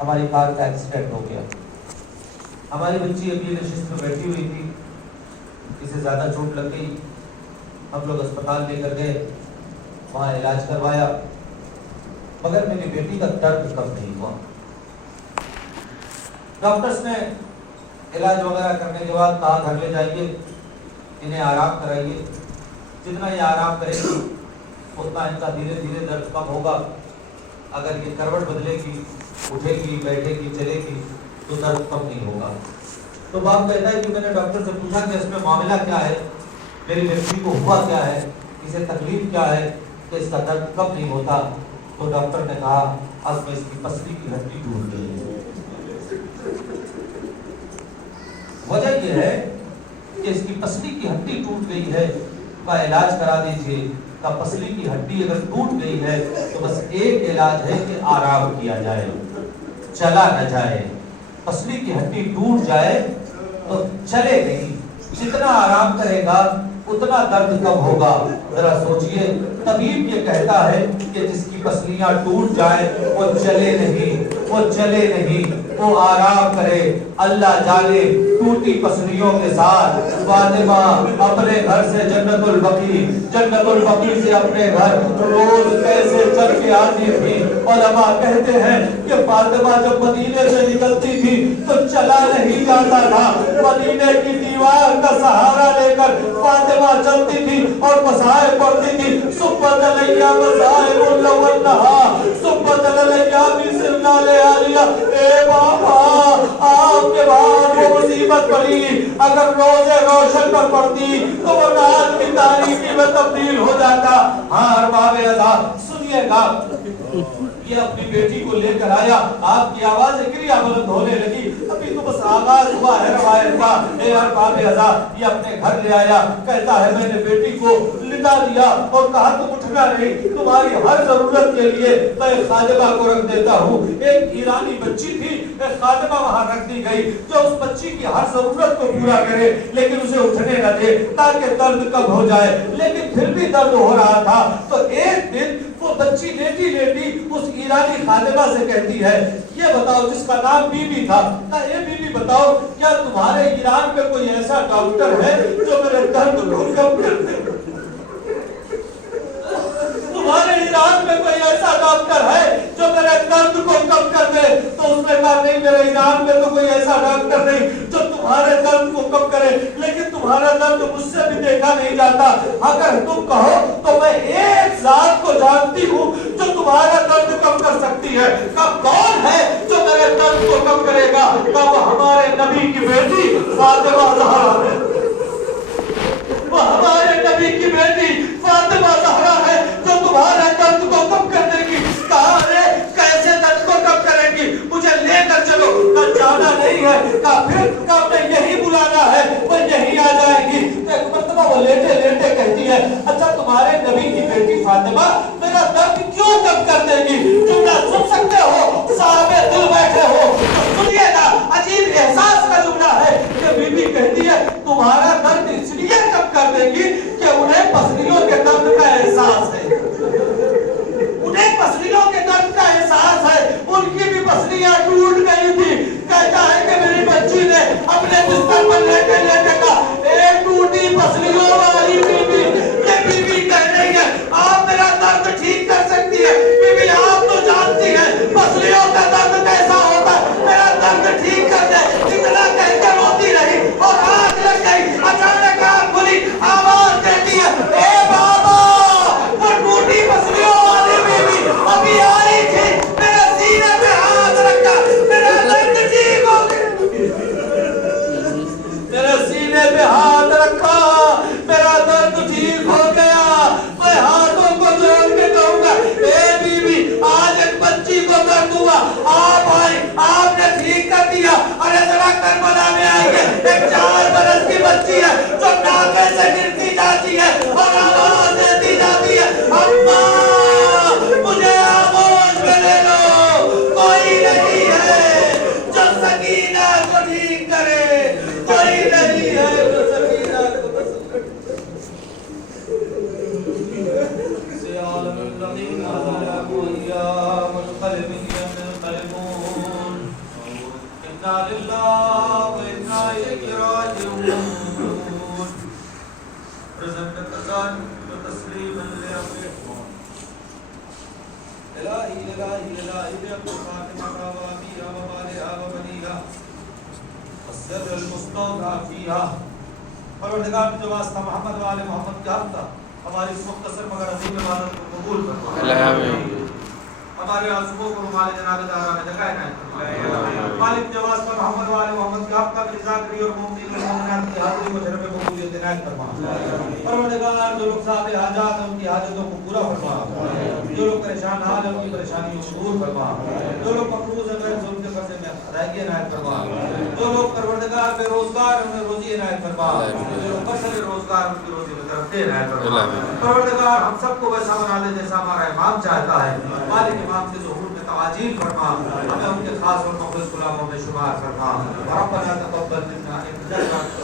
ہماری کار کا ایکسیڈنٹ ہو گیا. ہماری بچی ابھی نشست میں بیٹھی ہوئی تھی, اسے زیادہ چوٹ لگ گئی. ہم لوگ اسپتال لے کر گئے, وہاں علاج کروایا, مگر میری بیٹی کا درد کم نہیں ہوا. ڈاکٹرز نے علاج وغیرہ کرنے کے بعد کہا گھر لے جائیے, انہیں آرام کرائیے. جتنا یہ آرام کرے گی اتنا ان کا دھیرے دھیرے درد کم ہوگا. اگر یہ کروٹ بدلے گی, اٹھے گی, بیٹھے گی, چلے گی تو درد کم نہیں ہوگا. تو باپ کہتا ہے کہ میں نے ڈاکٹر سے پوچھا کہ اس میں معاملہ کیا ہے, میری بچی کو ہوا کیا ہے, اسے تکلیف کیا ہے کہ اس کا درد کم نہیں ہوتا. تو ڈاکٹر نے کہا اب میں اس کی پسلی کی ہڈی ٹوٹ گئی ہے. وجہ یہ ہے کہ اس کی پسلی کی ہڈی ٹوٹ گئی ہے, کا علاج کرا دیجیے. کا پسلی کی ہڈی اگر ٹوٹ گئی ہے تو بس ایک علاج ہے کہ آرام کیا جائے, چلا نہ جائے. پسلی کی ہڈی ٹوٹ جائے تو چلے نہیں, جتنا آرام کرے گا اتنا درد کم ہوگا. ذرا سوچئے, طبیب یہ کہتا ہے کہ جس کی پسلیاں ٹوٹ جائیں وہ چلے نہیں, وہ چلے نہیں, وہ آرام کرے. اللہ جانے ٹوٹی پسلیوں کے ساتھ فاطمہ اپنے گھر سے جنت البقیع سے اپنے گھر روز کیسے چل کے آتی تھی. علماء کہتے ہیں کہ فاطمہ جب مدینے سے نکلتی تھی تو چلا نہیں جاتا تھا, مدینے کی دیوار کا سہارا لے کر فاطمہ چلتی تھی اور مسائل پڑھتی تھی. سبت علیہ مسائل لونہا سبت علیہ بسرنا لیالیا. اے بابا, آپ کے بعد وہ مصیبت پڑی, اگر روز روشن پر پڑتی تو وہ رات کی تاریکی میں تبدیل ہو جاتا. ہاں ارباب اذان سنیے گا, یہ اپنی بیٹی کو لے کر آیا, آپ کی آواز اکریا بلند ہونے لگی, ابھی تو بس آغاز ہوا ہے روایت کا. اے ارباب اذان یہ اپنے گھر لے آیا, کہتا ہے میں نے بیٹی کو لٹا دیا اور کہا تم اٹھنا نہیں, تمہاری ہر ضرورت کے لیے میں خادمہ کو رکھ دیتا ہوں. ایک ایرانی بچی تھی, ایک خادمہ وہاں رکھ دی گئی جو اس بچی کی ہر ضرورت کو پورا کرے لیکن اسے اٹھنے نہ دے تاکہ درد کم ہو جائے. لیکن پھر بھی درد ہو رہا تھا. تو ایک دن وہ بچی لیٹی لیٹی اس ایرانی خادمہ سے کہتی ہے, یہ بتاؤ, جس کا نام بی بی تھا, اے بی بی بتاؤ کیا تمہارے ایران میں کوئی ایسا ڈاکٹر ہے جو میرے درد کو کم کر دے؟ تمہارے ایران میں کوئی ایسا ڈاکٹر ہے جو میرے درد کو کم کر دے؟ تو اس نے کہا نہیں, میرے ایران میں تو کوئی ایسا ڈاکٹر نہیں جو تمہارے درد کو کم کرے, لیکن تمہارا درد مجھ سے بھی دیکھا نہیں جاتا. اگر تم کہو تو میں ایک ذات کو جانتی ہوں جو تمہارا درد کم کر سکتی ہے. کب کون ہے جو میرے درد کو کم کرے گا؟ کب ہمارے نبی کی بیٹی فاطمہ زہرا ہے. وہ ہمارے نبی کی بیٹی فاطمہ زہرا ہے جو تمہارے درد کو کم کر دے گی. کہا رے کیسے درد کو کم کرے گی؟ مجھے لے کر چلو. نہ جانا نہیں ہے, کہا پھر کہا میں یہی بلانا ہے, وہ یہی آ جائے گی. ایک مرتبہ وہ لیٹے لیٹے کہتی ہے, اچھا تمہارے نبی کی بیٹی فاطمہ میرا درد کیوں کم کر دے گی؟ جملہ سن سکتے ہو, صاحب دل بیٹھے ہو تو سنیے گا. عجیب احساس کا جملہ ہے کہ بی بی کہتی ہے تمہارا درد اس لیے کم کر دے گی کہ انہیں پسلیوں کے درد کا احساس ہے. انہیں پسلیوں کے درد کا احساس ہے. ان کی بھی پسلیاں ٹوٹ گئی تھی. کہتا ہے کہ میری بچی نے اپنے بستر پر لیٹے لیٹے کہا, اے ٹوٹی پسلیوں والی بی بی. یہ بی بی کہہ رہی ہے آپ میرا درد ٹھیک کر سکتی ہے. بی بی آپ تو جانتی ہیں پسلیوں کا درد کیسا ہوتا ہے, میرا درد ٹھیک کر دے. اتنا کہہ کے روتی رہی اور آنکھ لگ گئی. اچانک آنکھ کھلی, آواز دیتی ہے, اے بابا. وہ ٹوٹی پسلیوں والی بی بی ابھی آئی تھی, میرے سینے پہ ہاتھ رکھا انا للہ و انا الیہ راجعون. Present the taslim al-Yaqin. الہی الہی الہی بے فاطمہ و ابیہا و بالہا و بنیہا السر المستودع فیہا. پروردگار جو واسطہ محمد و آل محمد کا حق تھا ہماری اس مختصر مگر عظیم عبادت کو قبول فرما. ہمارے آنسوؤں کو ہمارے جناب دارا میں جگہ عنایت. مالک جو واسطہ محمد و آل محمد کا حق تھا کہ ذاکری اور مومنین و مومنات کی حاضری کو شرف قبولیت عنایت فرما. پروردگار جو لوگ صاحب حاجات ہیں ان کی حاجتوں کو پورا فرما. جو لوگ پریشان حال ہیں ان کی پریشانیوں کو دور فرما. جو لوگ مقروض ہیں ان کے قرضے میں ادائیگی عنایت فرما. جو لوگ پروردگار بے روزگار ہیں انہیں روزی عنایت فرما. جو لوگ بسر روزگار ان کی روزی میں درخت عنایت فرما. پروردگار ہم سب کو ویسا بنا دے جیسا ہمارا امام چاہتا ہے. مالک امام کے ظہور میں تعجیل فرما. ہمیں ان کے خاص اور مخلص غلاموں میں شمار فرما. ربنا تقبل منا انك